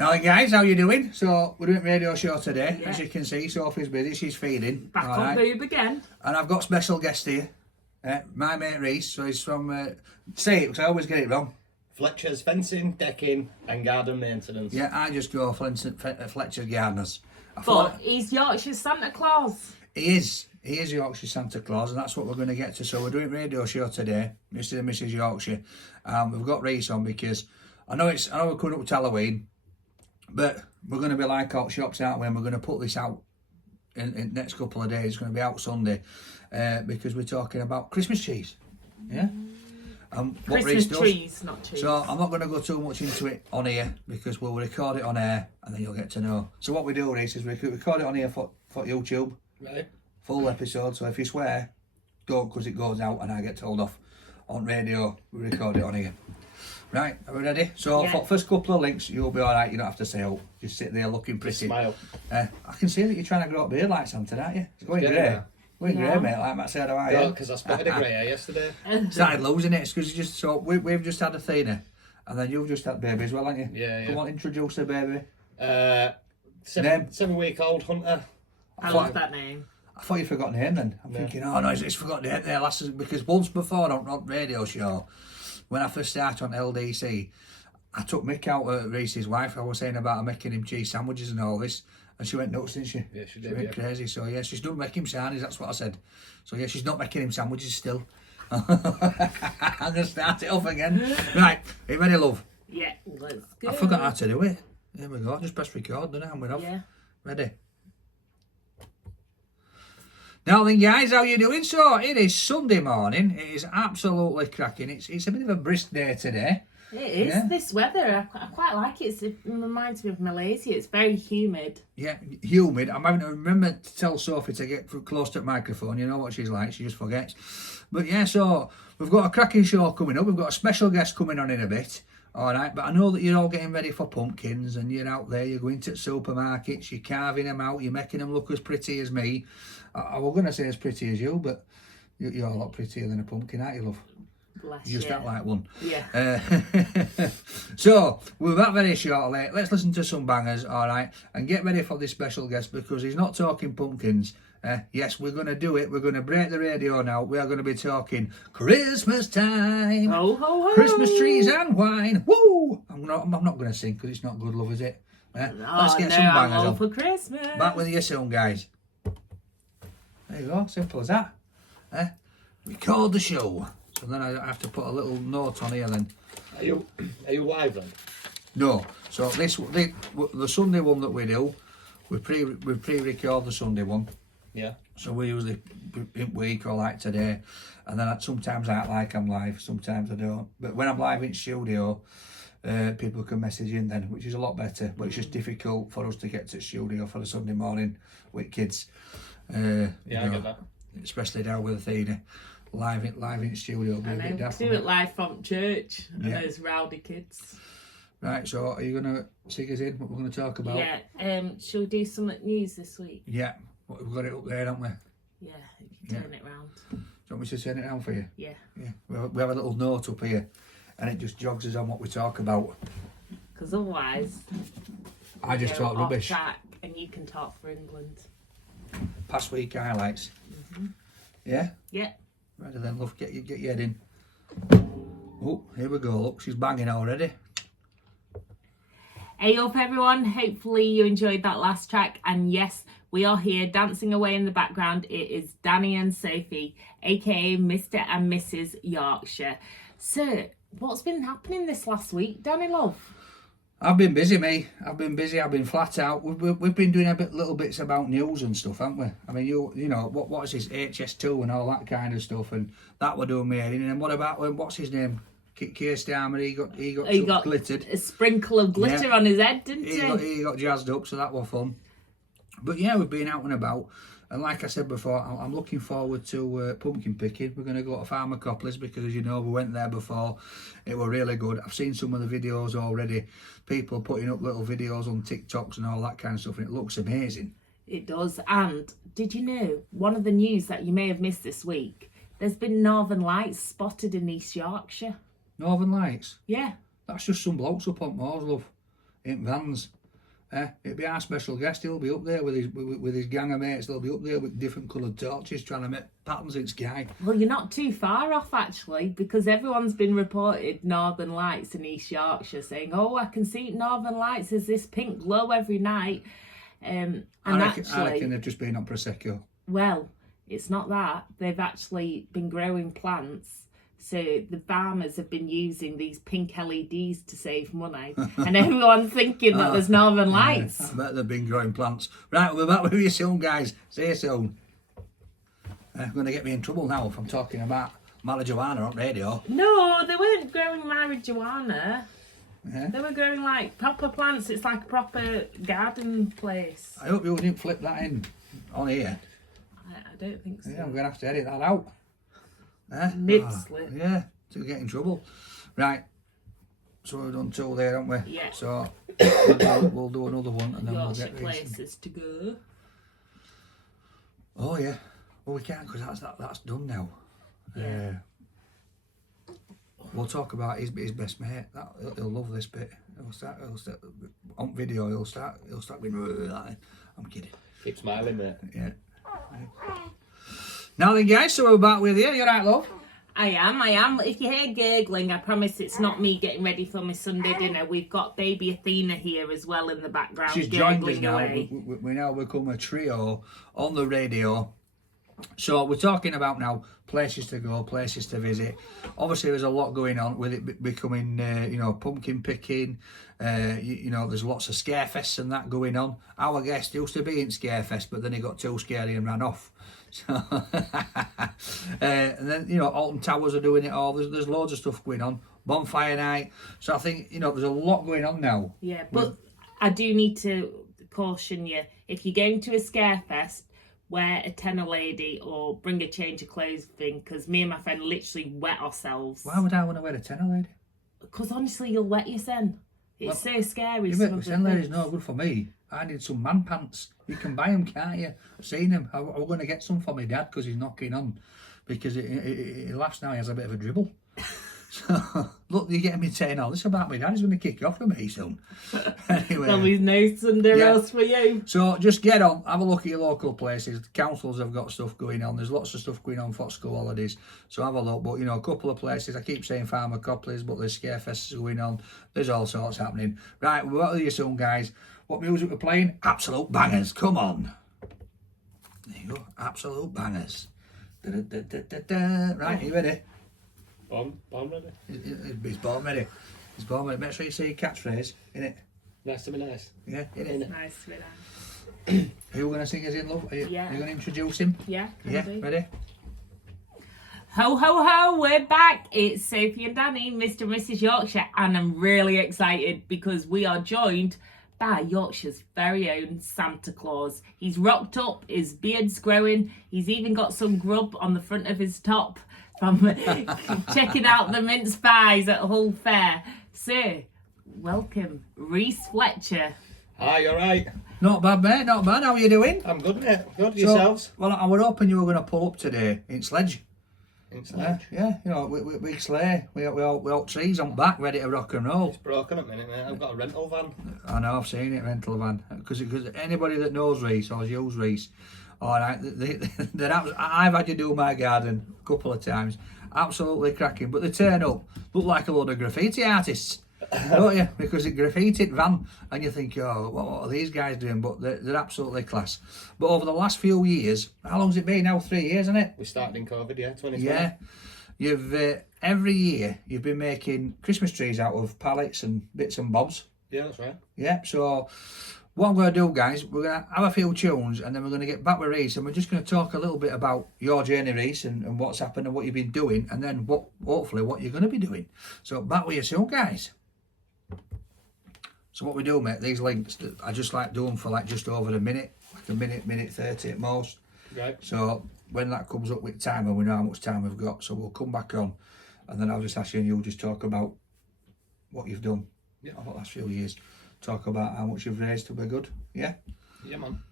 Now then, guys, how you doing? So we're doing a radio show today. Yeah. As you can see, Sophie's busy. She's feeding. Back All on right. boob again. And I've got special guest here. My mate Reese. So he's from. Say it because I always get it wrong. Fletcher's fencing, decking, and garden maintenance. Yeah, I just go Fletcher's Gardeners. But he's Yorkshire's Santa Claus. He is Yorkshire Santa Claus, and that's what we're going to get to. So we're doing a radio show today, Mr. and Mrs. Yorkshire. We've got Reese on because I know we're coming up to Halloween, but we're going to be like out shops, aren't we? And we're going to put this out in the next couple of days. It's going to be out Sunday because we're talking about Christmas trees. Yeah. What Reese Christmas does. trees, not trees. So I'm not going to go too much into it on here because we'll record it on air and then you'll get to know. So what we do, Reese, is we record it on here for YouTube. Right. Full episode. So if you swear, don't, because it goes out and I get told off. On radio, we record it on here. Right, are we ready? So Yeah. for first couple of links, you'll be alright. You don't have to say out. Just sit there looking pretty. Smile. I can see that you're trying to grow a beard like Santa, aren't you? It's going Getting grey. there. Going Yeah. grey, mate, like Matt said. Yeah, because I spotted a grey hair yesterday. Started losing it. It's because you just, so we've just had Athena. And then you've just had baby as well, haven't you? Yeah, Come on, introduce the baby. Name? 7-week-old Hunter. I love that name. I thought you forgot name then. I'm thinking, oh no, it's forgot name there, lasses. Because once before on radio show, when I first started on LDC, I took Mick out, Reese's wife. I was saying about her making him cheese sandwiches and all this. And she went nuts, didn't she? Yeah, she She did. went crazy. So yeah, she's not making him sarnies, that's what I said. So yeah, she's not making him sandwiches still. I'm going to start it off again. Right, are you ready, love? Yeah, let's go. I forgot how to do it. Here we go. Just press record, then and we're off. Yeah. Ready? Now then, guys, how you doing? So it is Sunday morning. It is absolutely cracking. It's a bit of a brisk day today. It is, Yeah. this weather. I quite like it. It reminds me of Malaysia. It's very humid. Yeah, humid. I'm having to remember to tell Sophie to get close to the microphone. You know what she's like. She just forgets. But yeah, so we've got a cracking show coming up. We've got a special guest coming on in a bit. All right, but I know that you're all getting ready for pumpkins and you're out there, you're going to supermarkets, you're carving them out, you're making them look as pretty as me. I was going to say as pretty as you, but you're a lot prettier than a pumpkin, aren't you, love? Bless You just you. act like one. Yeah. So, we're back very shortly. Let's listen to some bangers, all right? And get ready for this special guest because he's not talking pumpkins. Yes, we're going to do it. We're going to break the radio now. We are going to be talking Christmas time. Ho, ho, ho. Christmas trees and wine. Woo! I'm not going to sing because it's not good, love, is it? Let's get some I'm bangers all on. for Christmas. Back with you soon, guys. There you go. Simple as that. Record the show. So then I have to put a little note on here then. Are you live then? No. So the Sunday one that we do, we pre-record the Sunday one. Yeah. So we usually week or like today, and then sometimes I act like I'm live, sometimes I don't. But when I'm live in studio, people can message in then, which is a lot better. But it's just difficult for us to get to studio for a Sunday morning with kids. I get that. Especially now with Athena. Live in studio will be a bit daft. Do it live from church and Yeah. those rowdy kids. Right, so are you going to take us in what we're going to talk about? Yeah. Shall we do some news this week? Yeah. We've got it up there, haven't we? Yeah, if you turn it round. Do you want me to turn it down for you? Yeah. Yeah. We have a little note up here and it just jogs us on what we talk about. Because otherwise, I just go talk off rubbish. track and you can talk for England. Past week highlights. Yeah? Yeah. Right then, love, get your head in. Oh, here we go, look, she's banging already. Hey up everyone, hopefully you enjoyed that last track, and yes, we are here dancing away in the background. It is Danny and Sophie, aka Mr. and Mrs. Yorkshire. So, what's been happening this last week, Danny love? I've been busy, mate. I've been flat out. We've been doing little bits about news and stuff, haven't we? I mean, you know, what's this HS2 and all that kind of stuff, and that we're doing made. And then what about what's his name? Keir Starmer. He got glittered. A sprinkle of glitter on his head, didn't he? He got jazzed up, so that was fun. But yeah, we've been out and about. And like I said before, I'm looking forward to pumpkin picking. We're going to go to Pharmacopolis because, as you know, we went there before. It were really good. I've seen some of the videos already. People putting up little videos on TikToks and all that kind of stuff, and it looks amazing. It does. And did you know, one of the news that you may have missed this week, there's been Northern Lights spotted in East Yorkshire. Northern Lights? Yeah. That's just some blokes up on moors, love. in vans. It'll be our special guest. He'll be up there with his gang of mates. They'll be up there with different coloured torches trying to make patterns in sky. Well, you're not too far off actually, because everyone's been reported Northern Lights in East Yorkshire saying, "Oh, I can see Northern Lights. There's this pink glow every night." And I actually, reckon they've just been on Prosecco. well, it's not that. They've actually been growing plants. So the farmers have been using these pink LEDs to save money, and everyone's thinking that there's Northern Lights. I bet they've been growing plants. Right, we'll be back with you soon, guys. See you soon. Going to get me in trouble now if I'm talking about marijuana on radio. No, they weren't growing marijuana. Yeah. They were growing like proper plants. It's like a proper garden place. I hope you didn't flip that in on here. I don't think so. Yeah, I'm going to have to edit that out. Nip slip. Yeah, to get in trouble. Right, so we've done two there, haven't we? Yeah. So we'll do another one and then we'll Yorkshire get these. places to go. Oh yeah. Well, we can't because that's done now. Yeah. We'll talk about his best mate. He'll love this bit. He'll start on video. He'll start being like, I'm kidding. Keep smiling, mate. Yeah. Now then, guys, so we're back with you. You right, love? I am. If you hear gurgling, I promise it's not me getting ready for my Sunday dinner. We've got baby Athena here as well in the background. She's joined us gurgling now. away. We now become a trio on the radio. So we're talking about now places to go, places to visit. Obviously, there's a lot going on with it becoming, pumpkin picking. There's lots of Scarefests and that going on. Our guest used to be in Scarefest, but then he got too scary and ran off. So, and then Alton Towers are doing it all. There's loads of stuff going on. Bonfire night. So I think there's a lot going on now. Yeah, but I do need to caution you. If you're going to a Scarefest, wear a tenor lady or bring a change of clothes thing, because me and my friend literally wet ourselves. Why would I want to wear a tenor lady? Because honestly, you'll wet your sen. It's so scary. Yeah, some but of the ten ladies things. no good for me. I need some man pants. You can buy them, can't you? I've seen them. I'm going to get some for my dad because he's knocking on. Because he laughs now, he has a bit of a dribble. So, look, you're getting me saying all this about my dad. He's going to kick you off with me soon. Anyway. Well, there's no Sunday roast for you. So just get on, have a look at your local places. The councils have got stuff going on. There's lots of stuff going on for school holidays. So have a look. But, a couple of places. I keep saying Farmer Copleys, but there's Scarefests going on. There's all sorts happening. Right, we're back with you soon, guys. What music we're playing? Absolute bangers. Come on. There you go. Absolute bangers. Da-da-da-da-da-da. Right, are you ready? Born ready. He's born ready. He's born ready. Make sure you say your catchphrase, innit? Nice to be nice. Yeah, innit? Nice to be there. Who are you going to sing us in, love? Are you Yeah. going to introduce him? Yeah, can Yeah, do. ready? Ho, ho, ho, we're back. It's Sophie and Danny, Mr. and Mrs. Yorkshire, and I'm really excited because we are joined by Yorkshire's very own Santa Claus. He's rocked up, his beard's growing, he's even got some grub on the front of his top from checking out the mince pies at Hull Fair. So, welcome, Reese Fletcher. Hi, you alright? Not bad, mate, not bad. How are you doing? I'm good, mate. Good, yourselves? Well, I was hoping you were going to pull up today in Sledge. In Sledge. Yeah, big sleigh. We all trees on back, ready to rock and roll. It's broken at the minute, mate. I've got a rental van. I know, I've seen it, rental van. Because anybody that knows Reese or has used Reese, all right, I've had you do my garden a couple of times. Absolutely cracking. But they turn up, look like a load of graffiti artists, don't you? Because it graffitied van, and you think, oh, what are these guys doing? But they're absolutely class. But over the last few years, how long's it been now? 3 years, isn't it? We started in COVID, 2020. Yeah. You've every year you've been making Christmas trees out of pallets and bits and bobs. Yeah, that's right. Yeah, so what I'm going to do, guys, we're going to have a few tunes and then we're going to get back with Reese and we're just going to talk a little bit about your journey, Reese, and what's happened and what you've been doing, and then hopefully what you're going to be doing. So back with you soon, guys. So what we do, mate, these links, I just like do them for like just over a minute, like a minute 30 at most. Right. So when that comes up with time and we know how much time we've got, so we'll come back on and then I'll just ask you and you'll just talk about what you've done over the last few years. Talk about how much you've raised to be good. Yeah? Yeah, man.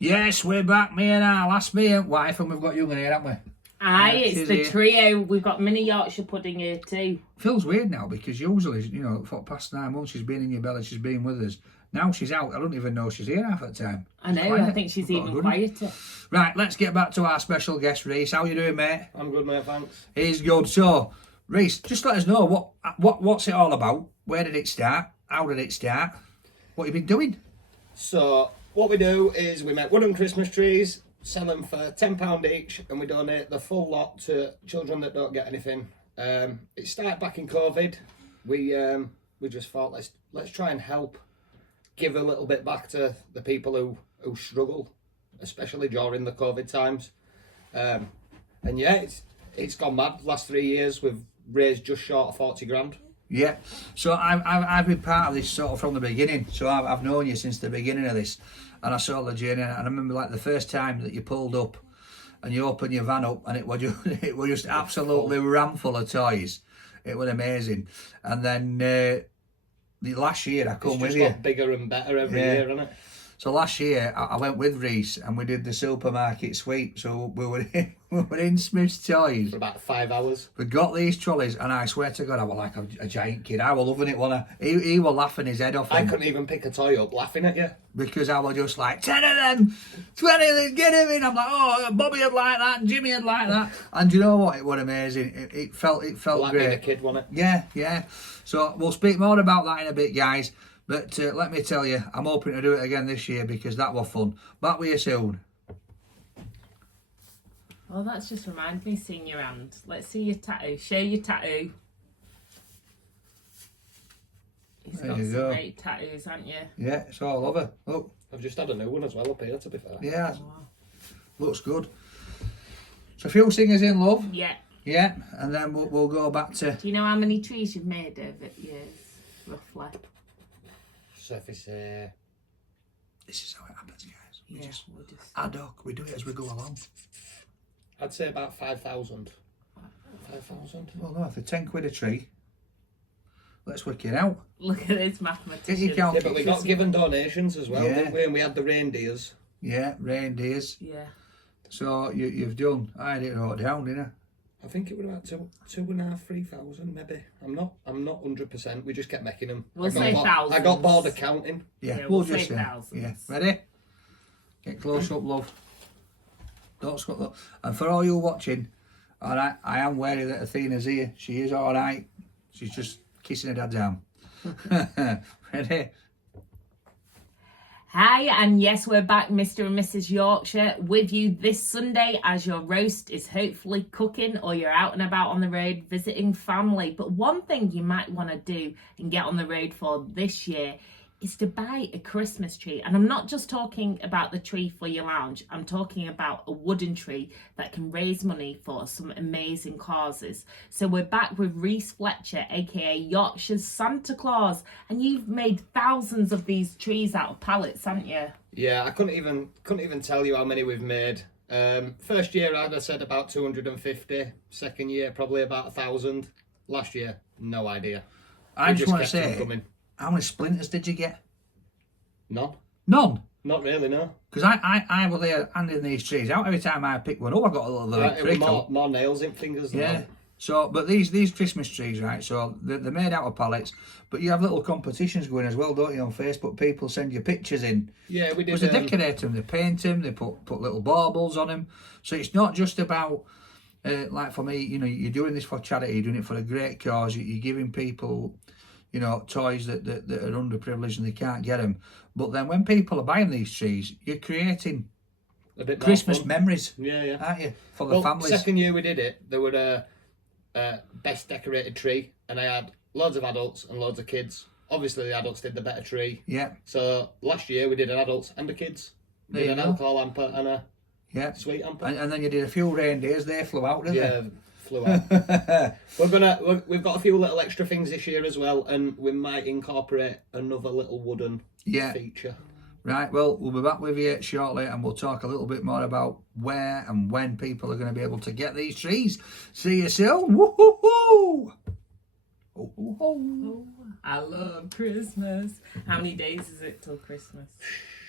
Yes, we're back, me and our last mate and wife, and we've got you in here, haven't we? Aye, Yeah, it's she's the here. trio. We've got mini Yorkshire pudding here too. Feels weird now because usually, for the past 9 months she's been in your belly, she's been with us. Now she's out. I don't even know she's here half the time. I know, Quiet. I think she's We've got a even good one. quieter. Right, let's get back to our special guest, Reese. How you doing, mate? I'm good, mate, thanks. He's good. So, Reese, just let us know what's it all about? Where did it start? How did it start? What have you been doing? So, what we do is we make wooden Christmas trees, sell them for £10 each, and we donate the full lot to children that don't get anything. It started back in COVID. We just thought let's try and help, give a little bit back to the people who struggle, especially during the COVID times. And yeah, it's gone mad. Last 3 years we've raised just short of 40 grand. Yeah. So I've been part of this sort of from the beginning. So I've known you since the beginning of this, and I saw the journey. And I remember like the first time that you pulled up, and you opened your van up, and it was just absolutely rammed full of toys. It was amazing. And then the last year I come It's with just you. got bigger and better every year, isn't it? So last year I went with Reese and we did the supermarket sweep. So we were in Smith's Toys. For about 5 hours. We got these trolleys, and I swear to God, I was like a giant kid. I was loving it, wasn't I? He was laughing his head off. I couldn't even pick a toy up, laughing at you. Because I was just like, 10 of them, 20 of them, get him in. I'm like, oh, Bobby would like that, and Jimmy would like that. And you know what? It was amazing. It felt Like great. being a kid, wasn't it? Yeah. So we'll speak more about that in a bit, guys. But let me tell you, I'm hoping to do it again this year because that was fun. Back with you soon. Well, that's just reminded me, seeing your hand. Let's see your tattoo. Show your tattoo. He's There got you some go. great tattoos, haven't you? Yeah, it's all over. Look, I've just had a new one as well up here, to be fair. yeah, Oh, wow. looks good. So a few singers in love. Yeah. Yeah, and then we'll go back to... Do you know how many trees you've made over years, roughly? So if it's This is how it happens, guys. We Yeah, just we'll just... ad hoc. We do it as we go along. I'd say about 5,000. 5,000. Well, no, for 10 quid a tree, let's work it out. Look at this mathematician. Get your Yeah, but we got given donations as well, Yeah. didn't we? And we had the reindeers. Yeah, reindeers. Yeah. So you've done. I had it wrote down, didn't I? I think it was about 2,500, 3,000 maybe. I'm not 100%. We just kept making them. We'll say thousands. I got bored of counting. Yeah, Yeah, we'll we'll just say say. thousands. Yeah, ready? Get close up, love. Don't scut up. And for all you watching, all right, I am wary that Athena's here. She is all right. She's just kissing her dad's arm. Ready? Hi, and yes, we're back, Mr. and Mrs. Yorkshire, with you this Sunday as your roast is hopefully cooking or you're out and about on the road visiting family. But one thing you might want to do and get on the road for this year is to buy a Christmas tree. And I'm not just talking about the tree for your lounge. I'm talking about a wooden tree that can raise money for some amazing causes. So we're back with Reese Fletcher, aka Yorkshire's Santa Claus. And you've made thousands of these trees out of pallets, haven't you? Yeah, I couldn't even tell you how many we've made. First year I'd have said about 250. Second year probably about 1,000. Last year, no idea. I We just want to kept them say, coming. how many splinters did you get? None. None. Not really, no. Because I was there handing these trees out. Every time I pick one up, I got a little It was prickle. more nails in fingers than Yeah. that. So, but these Christmas trees, right? So they're made out of pallets, but you have little competitions going as well, don't you? On Facebook, people send you pictures in. Yeah, we did. Because they decorate them, they paint them, they put little baubles on them. So it's not just about like for me, you're doing this for charity, you're doing it for a great cause. You're giving people, toys that are underprivileged and they can't get them. But then when people are buying these trees, you're creating a bit more Christmas fun. memories, Yeah. aren't you, for the families? Second year we did it, there were a best decorated tree, and I had loads of adults and loads of kids. Obviously, the adults did the better tree. Yeah, So last year we did an adults and the kids. There Did you an go. alcohol hamper and a yeah. sweet hamper. And then you did a few reindeers. They flew out, didn't Yeah, flew out. We've got a few little extra things this year as well, and we might incorporate another little wooden Yeah. feature. Right, well, we'll be back with you shortly and we'll talk a little bit more about where and when people are going to be able to get these trees. See you soon. Woo-hoo-hoo! Oh, I love Christmas. How many days is it till Christmas?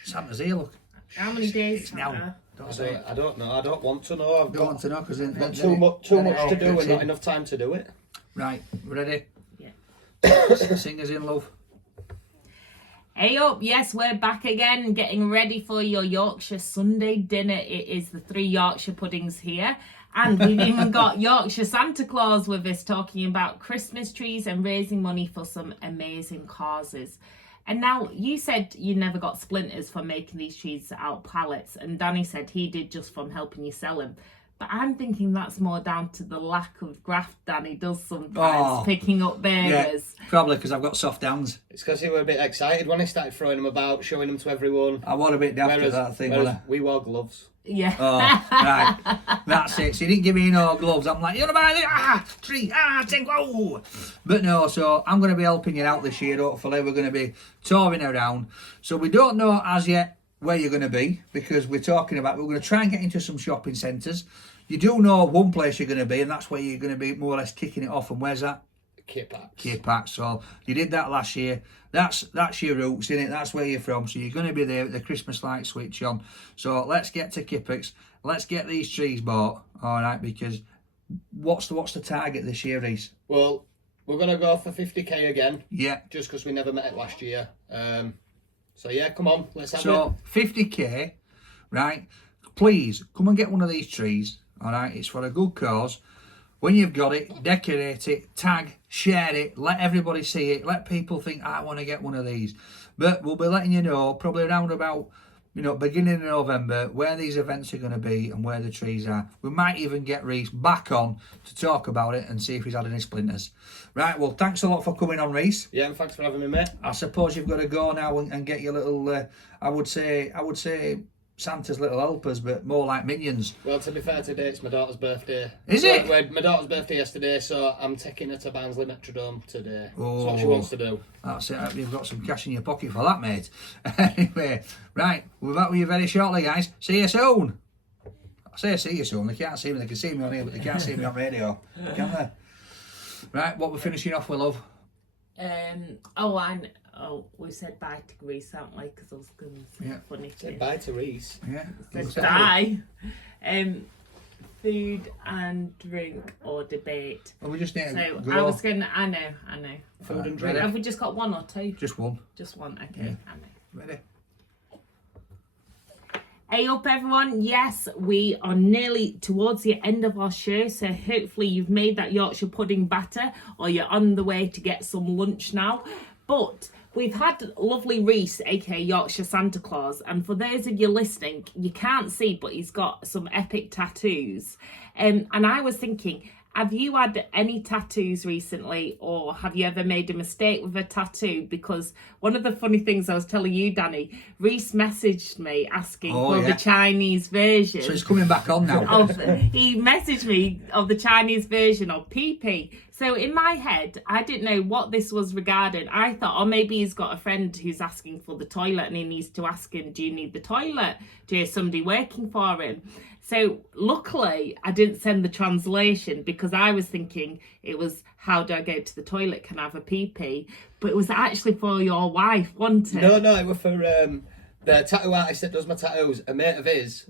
Santa's here, look. How many days? It's now. Don't say it. I don't know. I don't want to know. I've Don't want to know because then too much to do and not enough time to do it. Right, ready? Yeah. Singers in love. Hey up, yes, we're back again, getting ready for your Yorkshire Sunday dinner. It is the 3 Yorkshire puddings here. And we've even got Yorkshire Santa Claus with us talking about Christmas trees and raising money for some amazing causes. And now, you said you never got splinters from making these trees out pallets, and Danny said he did just from helping you sell them. But I'm thinking that's more down to the lack of graft Danny does sometimes, picking up bearers. Yeah, probably because I've got soft hands. It's because you were a bit excited when I started throwing them about, showing them to everyone. I was a bit daft at that thing. Whereas we wore gloves. Yeah. Oh, right. That's it. So you didn't give me no gloves. I'm like, you're about it. Tree. Think, whoa. But no, so I'm going to be helping you out this year, hopefully. We're going to be touring around. So we don't know as yet where you're going to be because we're going to try and get into some shopping centres. You do know one place you're going to be, and that's where you're going to be more or less kicking it off. And where's that? Kit packs. Kit packs. So you did that last year. That's your roots, innit? That's where you're from. So you're going to be there with the Christmas light switch on. So let's get to Kit packs. Let's get these trees bought, all right? Because what's the target this year, Reese? Well, we're going to go for 50k again. Yeah. Just because we never met it last year. So yeah, come on, let's have it. So 50k, right? Please come and get one of these trees. All right, it's for a good cause. When you've got it, decorate it, tag, share it, let everybody see it, let people think, I want to get one of these. But we'll be letting you know probably around about, beginning of November where these events are going to be and where the trees are. We might even get Reese back on to talk about it and see if he's had any splinters. Right, well, thanks a lot for coming on, Reese. Yeah, and thanks for having me, mate. I suppose you've got to go now and get your little, I would say Santa's little helpers, but more like minions. Well, to be fair, today it's my daughter's birthday. Is it? We had my daughter's birthday yesterday, so I'm taking her to Barnsley Metrodome today. Oh, That's what she wants to do. That's it. You've got some cash in your pocket for that, mate. Anyway, right, we'll be back with you very shortly, guys. See you soon. I say see you soon. They can't see me. They can see me on here, but they can't see me on radio. Can they? Right, what we're finishing off with, love? We said bye to Greece, haven't we? Because I was going to say funny Say thing. bye to Reese. Yeah. Said bye. Food and drink or debate. Well, we just need to So go. I was going to, I know. Food and drink. Have we just got one or two? Just one. Just one, okay. Yeah. I know. Ready? Hey up everyone, yes, we are nearly towards the end of our show, so hopefully you've made that Yorkshire pudding batter or you're on the way to get some lunch now. But we've had lovely Reese, aka Yorkshire Santa Claus, and for those of you listening, you can't see, but he's got some epic tattoos. And I was thinking, have you had any tattoos recently, or have you ever made a mistake with a tattoo? Because one of the funny things I was telling you, Danny, Reese messaged me asking for the Chinese version. So it's coming back on now. He messaged me of the Chinese version of PP. So in my head, I didn't know what this was regarding. I thought, maybe he's got a friend who's asking for the toilet and he needs to ask him, do you need the toilet? Do you have somebody working for him? So luckily, I didn't send the translation because I was thinking it was, how do I go to the toilet? Can I have a pee-pee? But it was actually for your wife, wasn't it? No, it was for the tattoo artist that does my tattoos. A mate of his,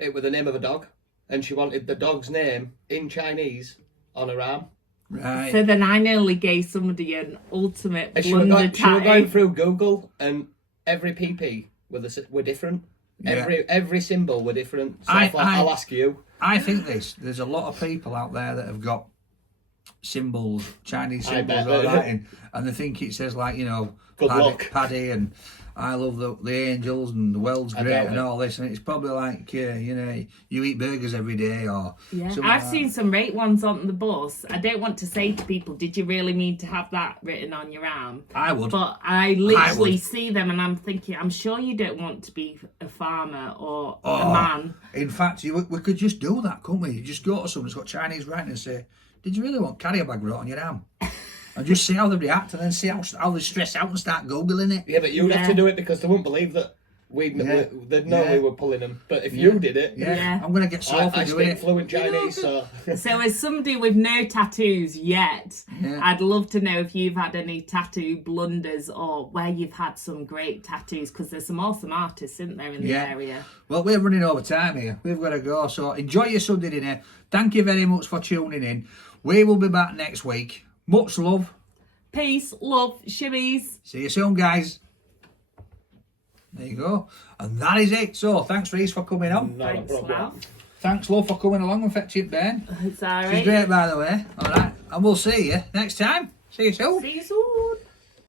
it was the name of a dog. And she wanted the dog's name in Chinese on her arm. Right. So then I nearly gave somebody an ultimate And blunder she was tattoo. going through Google and every PP were different. Yeah. Every symbol were different. So I thought, I'll ask you. I think there's a lot of people out there that have got symbols, Chinese symbols or writing, and they think it says like, Good luck. Paddy and I love the angels and the world's great and all this, and it's probably like, you eat burgers every day or something I've like seen that. some great ones on the bus. I don't want to say to people, did you really mean to have that written on your arm? I would. But I literally see them and I'm thinking, I'm sure you don't want to be a farmer or a man. In fact, we could just do that, couldn't we? You just go to someone who's got Chinese writing and say, did you really want carrier bag wrote on your arm? And just see how they react and then see how they stress out and start Googling it. Yeah, but you'd have to do it because they wouldn't believe that they'd know Yeah. we were pulling them. But if you did it, Yeah. I'm gonna get Sophie I doing speak it. fluent Chinese, so So as somebody with no tattoos yet, Yeah. I'd love to know if you've had any tattoo blunders or where you've had some great tattoos, because there's some awesome artists, isn't there, in the Yeah. area. Well, we're running over time here. We've got to go. So enjoy your Sunday dinner. Thank you very much for tuning in. We will be back next week. Much love. Peace, love, shimmies. See you soon, guys. There you go. And that is it. So thanks, Reese, for coming on. not a Thanks, problem. Ralph. Thanks, love, for coming along and fetching Ben. It's all She's right. great, by the way. All right. And we'll see you next time. See you soon. See you soon.